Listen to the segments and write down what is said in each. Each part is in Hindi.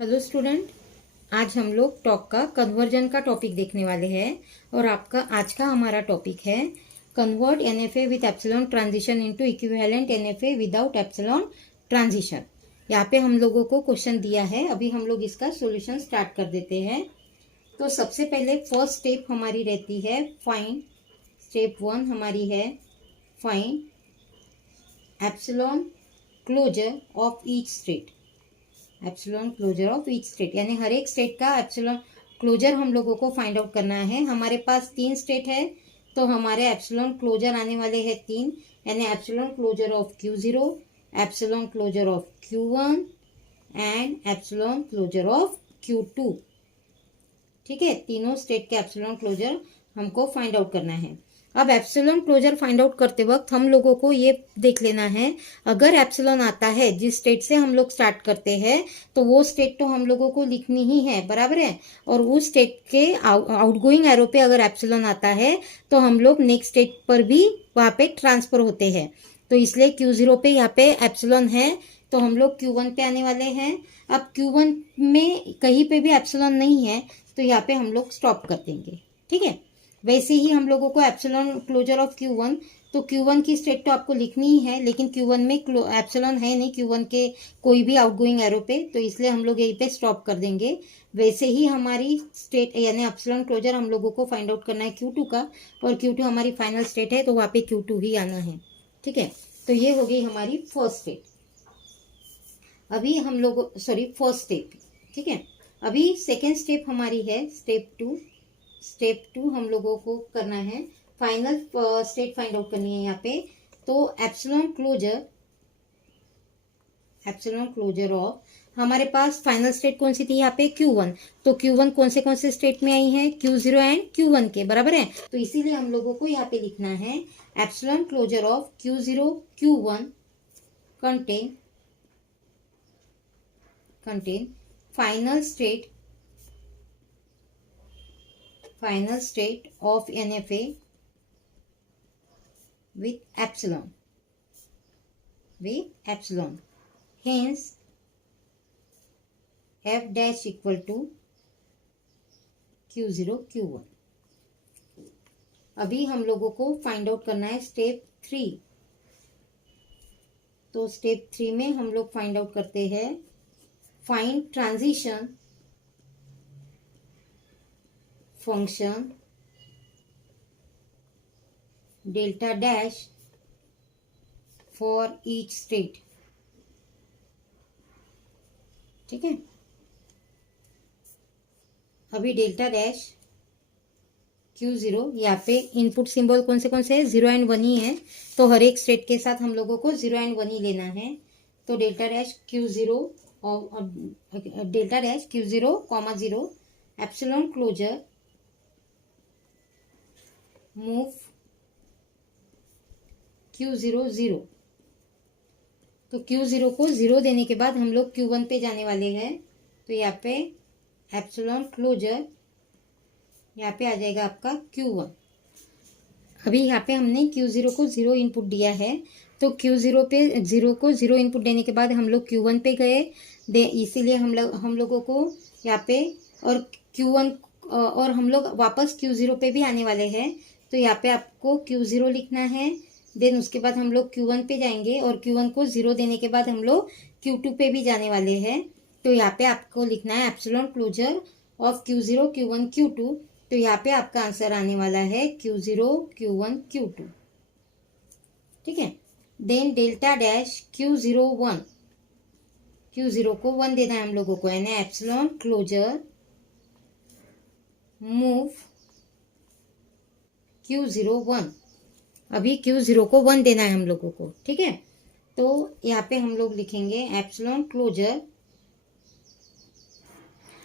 हेलो स्टूडेंट, आज हम लोग टॉक का कन्वर्जन का टॉपिक देखने वाले हैं और आपका आज का हमारा टॉपिक है convert NFA with epsilon transition into equivalent NFA without epsilon transition. यहाँ पे हम लोगों को क्वेश्चन दिया है, अभी हम लोग इसका सॉल्यूशन स्टार्ट कर देते हैं। तो सबसे पहले फर्स्ट स्टेप हमारी रहती है फाइंड। स्टेप 1 हमारी है find epsilon closure of each state. Epsilon closure of each state यानी हर एक स्टेट का एप्सिलॉन क्लोजर हम लोगों को फाइंड आउट करना है। हमारे पास 3 स्टेट है तो हमारे एप्सिलॉन क्लोजर आने वाले हैं 3, यानी epsilon closure of Q0, epsilon closure of Q1 and epsilon closure of Q2। ठीक है, तीनों स्टेट के एप्सिलॉन क्लोजर हमको फाइंड आउट करना है। अब एप्सिलॉन क्लोजर फाइंड आउट करते वक्त हम लोगों को ये देख लेना है, अगर एप्सिलॉन आता है जिस स्टेट से हम लोग स्टार्ट करते हैं तो वो स्टेट तो हम लोगों को लिखनी ही है, बराबर है। और उस स्टेट के आउटगोइंग एरो पे अगर एप्सिलॉन आता है तो हम लोग नेक्स्ट स्टेट पर भी वहाँ पे ट्रांसफर होते हैं। तो इसलिए Q0 पे यहाँ पे एप्सिलॉन है तो हम लोग Q1 पे आने वाले हैं। अब Q1 में कहीं पे भी एप्सिलॉन नहीं है तो यहाँ पे हम लोग स्टॉप कर देंगे। ठीक है, वैसे ही हम लोगों को एप्सिलॉन क्लोजर ऑफ Q1, तो Q1 की स्टेट तो आपको लिखनी ही है, लेकिन Q1 में एप्सिलॉन है नहीं Q1 के कोई भी आउटगोइंग एरो पे, तो इसलिए हम लोग यहीं पे स्टॉप कर देंगे। वैसे ही हमारी स्टेट यानी एप्सिलॉन क्लोजर हम लोगों को फाइंड आउट करना है Q2 का, और Q2 हमारी फाइनल स्टेट है तो वहाँ पे Q2 ही आना है। ठीक है, तो ये हो गई हमारी फर्स्ट स्टेप। अभी हम लोग फर्स्ट स्टेप। ठीक है, अभी सेकेंड स्टेप हमारी है स्टेप 2। स्टेप 2 हम लोगों को करना है, फाइनल स्टेट फाइंड आउट करनी है यहाँ पे। तो एप्सिलॉन क्लोजर ऑफ हमारे पास फाइनल स्टेट कौन सी थी यहाँ पे Q1, तो Q1 कौन से स्टेट में आई है Q0 एंड Q1 के, बराबर है। तो इसीलिए हम लोगों को यहाँ पे लिखना है epsilon closure of Q0 Q1 contain final state of NFA with epsilon. Hence F dash equal to Q0 Q1। अभी हम लोगों को फाइंड आउट करना है स्टेप 3। तो स्टेप 3 में हम लोग फाइंड आउट करते हैं find transition function delta dash for each state. ठीक है, अभी डेल्टा डैश Q0, यहाँ पे इनपुट सिंबल कौन से है 0 एंड 1 ही है, तो हर एक स्टेट के साथ हम लोगों को 0 एंड 1 ही लेना है। तो delta dash Q0 comma 0 epsilon closure move Q0 0। तो Q0 को 0 देने के बाद हम लोग Q1 पे जाने वाले हैं। तो यहाँ पे एप्सिलॉन क्लोजर यहाँ पे आ जाएगा आपका Q1। अभी यहाँ पे हमने Q0 को 0 इनपुट दिया है, तो Q0 पे 0 को 0 इनपुट देने के बाद हम लोग Q1 पे गए, इसीलिए हम लोगों को यहाँ पे और Q1 और हम लोग वापस Q0 पे भी आने वाले हैं। तो यहाँ पे आपको Q0 लिखना है, देन उसके बाद हम लोग Q1 पे जाएंगे और Q1 को 0 देने के बाद हम लोग Q2 पे भी जाने वाले हैं। तो यहाँ पे आपको लिखना है epsilon closure of Q0 Q1 Q2। तो यहाँ पे आपका आंसर आने वाला है Q0 Q1 Q2। ठीक है, then delta dash Q0 1, Q0 को 1 देना है हम लोगों को, यानी एप्सिलॉन क्लोजर मूव Q0 1। अभी Q0 को 1 देना है हम लोगों को। ठीक है, तो यहाँ पे हम लोग लिखेंगे एप्सिलॉन क्लोजर।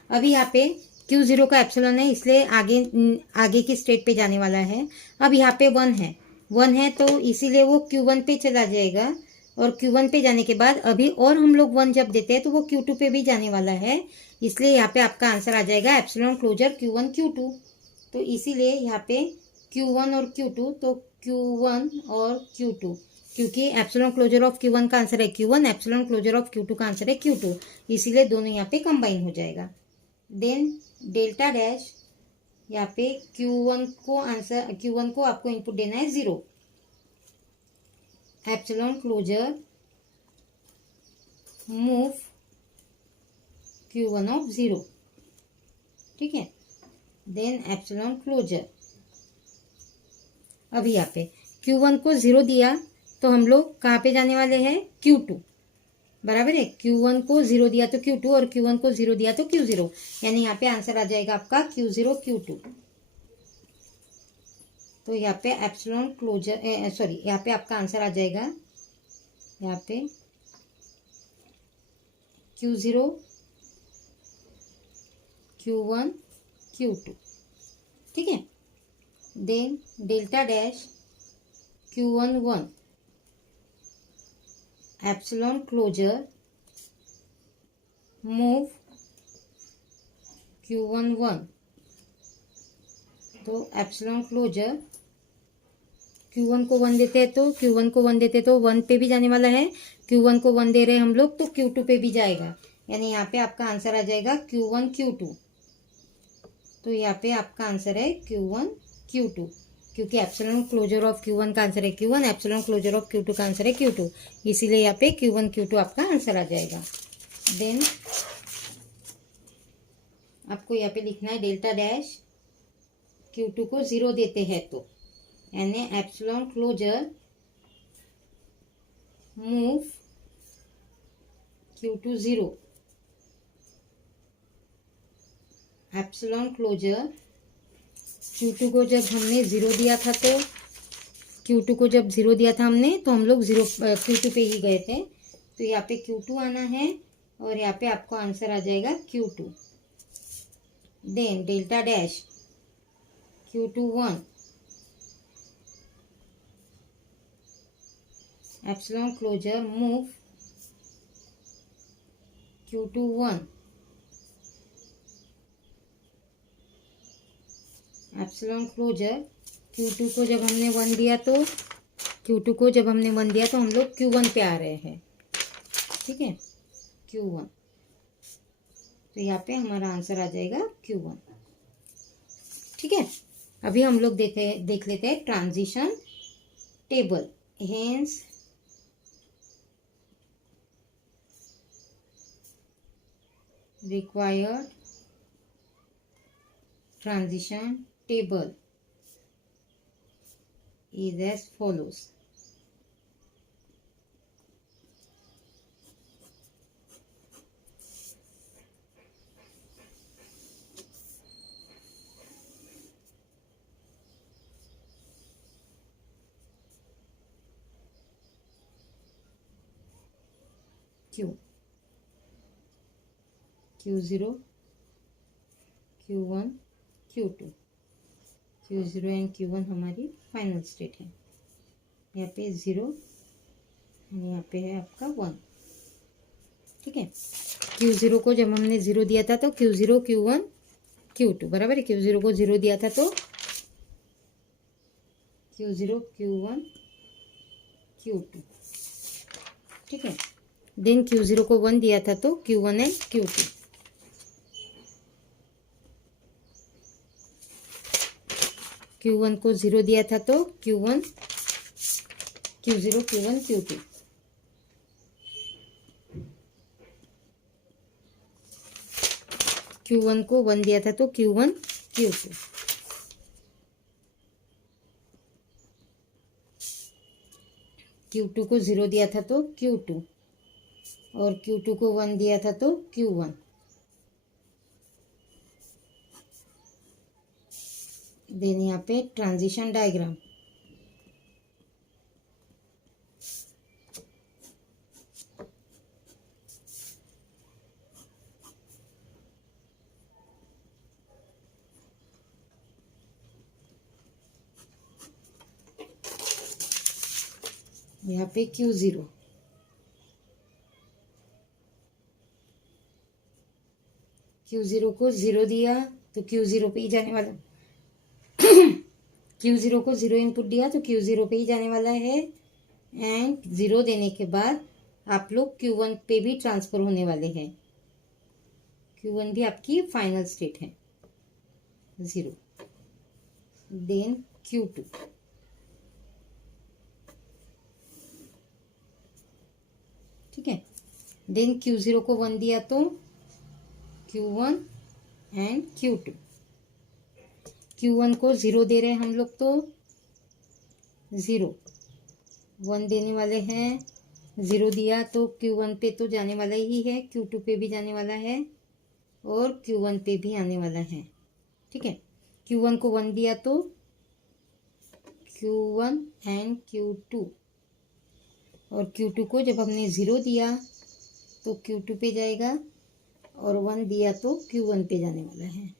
अभी यहाँ पे Q0 का एप्सिलॉन है इसलिए आगे की स्टेट पे जाने वाला है। अब यहाँ पे 1 है तो इसीलिए वो Q1 पे चला जाएगा, और Q1 पे जाने के बाद अभी और हम लोग 1 जब देते हैं तो वो Q2 पे भी जाने वाला है, इसलिए यहाँ पे आपका आंसर आ जाएगा एप्सिलॉन क्लोजर Q1 Q2। तो इसीलिए यहाँ पे Q1 और Q2, तो Q1 और Q2 क्योंकि एप्सिलॉन क्लोजर ऑफ Q1 का आंसर है Q1, epsilon closure of Q2 का आंसर है Q2, इसीलिए दोनों यहाँ पे कंबाइन हो जाएगा। देन डेल्टा डैश, यहाँ पे Q1 को आपको इनपुट देना है 0, epsilon closure move Q1 of 0, ठीक है। देन एप्सिलॉन क्लोजर, अभी यहाँ पे Q1 को 0 दिया तो हम लोग कहाँ पे जाने वाले हैं, Q2, बराबर है। Q1 को 0 दिया तो Q2 और Q1 को 0 दिया तो Q0, यानी यहाँ पे आंसर आ जाएगा आपका Q0 Q2। तो यहाँ पे एप्सिलॉन क्लोजर यहाँ पे आपका आंसर आ जाएगा, यहाँ पे Q0 Q1 Q2, ठीक है। Then delta dash Q1 1, epsilon closure move Q1 1, तो एप्सिलॉन क्लोजर Q1 को 1 देते हैं तो Q1 को 1 देते तो 1 पे भी जाने वाला है, Q1 को 1 दे रहे हैं हम लोग तो Q2 पे भी जाएगा, यानी यहाँ पे आपका आंसर आ जाएगा Q1 Q2। तो यहाँ पे आपका आंसर है Q1 Q2, क्योंकि एप्सिलॉन क्लोजर ऑफ Q1 का आंसर है Q1, epsilon closure of Q2 का आंसर है Q2, इसीलिए यहाँ पे Q1 Q2 आपका आंसर आ जाएगा। देन आपको यहाँ पे लिखना है डेल्टा डैश Q2 को 0 देते हैं तो, यानी epsilon closure move Q2 0, epsilon closure Q2 को जब हमने 0 दिया था तो Q2 को जब 0 दिया था हमने तो हम लोग Q2 पे ही गए थे, तो यहाँ पे Q2 आना है और यहाँ पे आपको आंसर आ जाएगा Q2। Then delta dash Q2 1, epsilon closure move Q2 1, epsilon closure Q2 को जब हमने 1 दिया तो हम लोग Q1 पे आ रहे हैं, ठीक है, Q1। तो यहाँ पे हमारा आंसर आ जाएगा Q1, ठीक है। अभी हम लोग देख लेते हैं transition table. Hence required transition table is as follows. Q0 Q1 Q2, Q0 and Q1 हमारी फाइनल स्टेट है। यहाँ पे 0 यहाँ पे है आपका 1, ठीक है। Q0 को जब हमने 0 दिया था तो Q0 Q1 Q2, बराबर है। Q0 को 0 दिया था तो Q0 Q1 Q2, ठीक है। देन Q0 को 1 दिया था तो Q1 एंड Q2, Q1 को 0 दिया था तो Q0 Q1 Q2, Q1 को 1 दिया था तो Q1 Q2, Q2 को 0 दिया था तो Q2 और Q2 को 1 दिया था तो Q1। देन यहाँ पे ट्रांजिशन डायग्राम, यहाँ पे Q0 को 0 दिया तो Q0 पे ही जाने वाला Q0 को 0 इनपुट दिया तो Q0 पे ही जाने वाला है। एंड 0 देने के बाद आप लोग Q1 पे भी ट्रांसफ़र होने वाले हैं। Q1 भी आपकी फाइनल स्टेट है 0। देन Q2, ठीक है। देन Q0 को 1 दिया तो Q1 एंड Q2। Q1 को 0 दे रहे हैं हम लोग तो 0, 1 देने वाले हैं, 0 दिया तो Q1 पे तो जाने वाला ही है, Q2 पे भी जाने वाला है और Q1 पे भी आने वाला है, ठीक है। Q1 को 1 दिया तो Q1 एंड Q2, और Q2 को जब हमने 0 दिया तो Q2 पे जाएगा और 1 दिया तो Q1 पे जाने वाला है।